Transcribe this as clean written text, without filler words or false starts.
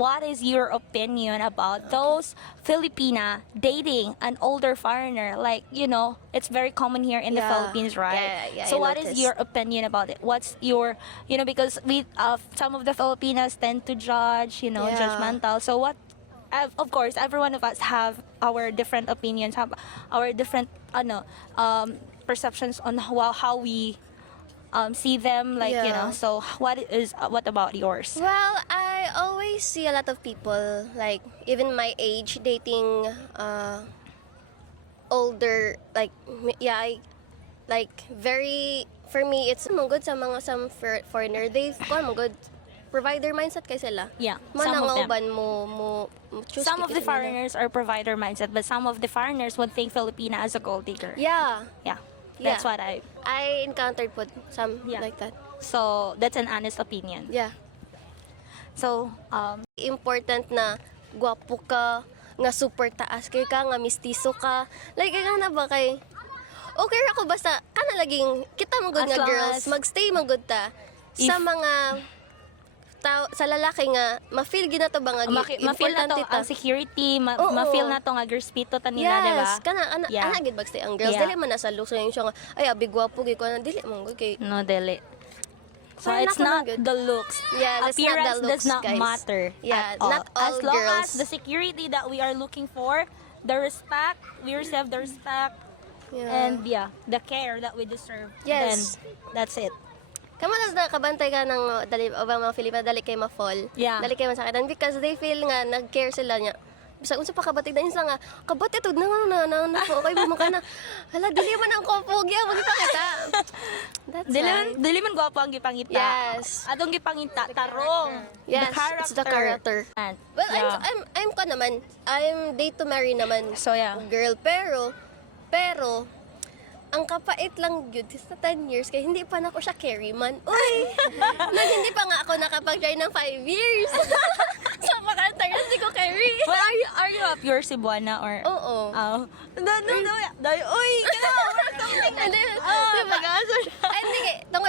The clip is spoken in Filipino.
what is your opinion about those Filipina dating an older foreigner? Like, it's very common here in the Yeah. Philippines, right? Yeah, So I what is noticed. your opinion about it? What's your, because some of the Filipinas tend to judge, Yeah. judgmental. So what, of course, every one of us have our different opinions, have our different, perceptions on how we see them, like, Yeah. so what about yours? Well, I always see a lot of people, like, even my age, dating older, like, like, very, for me, it's mga good sa mga foreigner. They, mga good, provider mindset kay sila. Yeah, some of them. Manangoban mo choose Some of the kay sila. foreigners are provider mindset, but some of the foreigners would think Filipina as a gold digger. Yeah. Yeah, that's Yeah. what I encountered po some Yeah. like that. so that's an honest opinion. Yeah. So, Important na gwapo ka, nga super taas kay ka, nga mistiso ka. Like, na ba kay... Okay ako basta, kana laging, kita mo good As nga long girls, as- magstay mo good ta. Sa If- mga sa lalaki nga, ma-feel gina to ba nga ma-feel na to importante ang security, Oo. ma-feel na to nga girlspito ta nila, Yes, diba? kana Yeah. ana gid magstay ang girls. Yeah. Dili man nasa looks yung siya nga, ay abi gwapo gid ko na dili mo good kay. No, deli. So Parang it's ako not lang good. the looks. Yeah, that's not the Appearance looks, does not guys. matter Yeah, at all. not all As long girls. as the security that we are looking for, the respect, we receive the respect, and the care that we deserve, Yes. then that's it. Kamalas na kabantay ka ng mga Filipina dali kay ma-fall. Yeah. Dali kay masakitan because they feel nga nag-care sila niya. Bisa unsa pa kabatid na insa nga kabatid tud na po okay mo ka na. Hala dili man ang kopog ya magpakita. That's why. Dili man gwapo ang gipangita. Yes. Atong gipangita tarong. Yes, it's the character. And, Well, yeah. I'm ko naman. I'm date to marry naman. So, yeah. Girl, pero ang kapait lang yun sa 10 years kaya hindi pa na ako siya carry man. Uy! Hindi pa nga ako nakapag-try ng 5 years. So, makanta yun, hindi ko carry. Well, are you a pure Cebuana or? Oo. Oh. No. Uy, kailangan or something. Hindi, Oh, diba? pag-asa siya. Ay, hindi, tungkol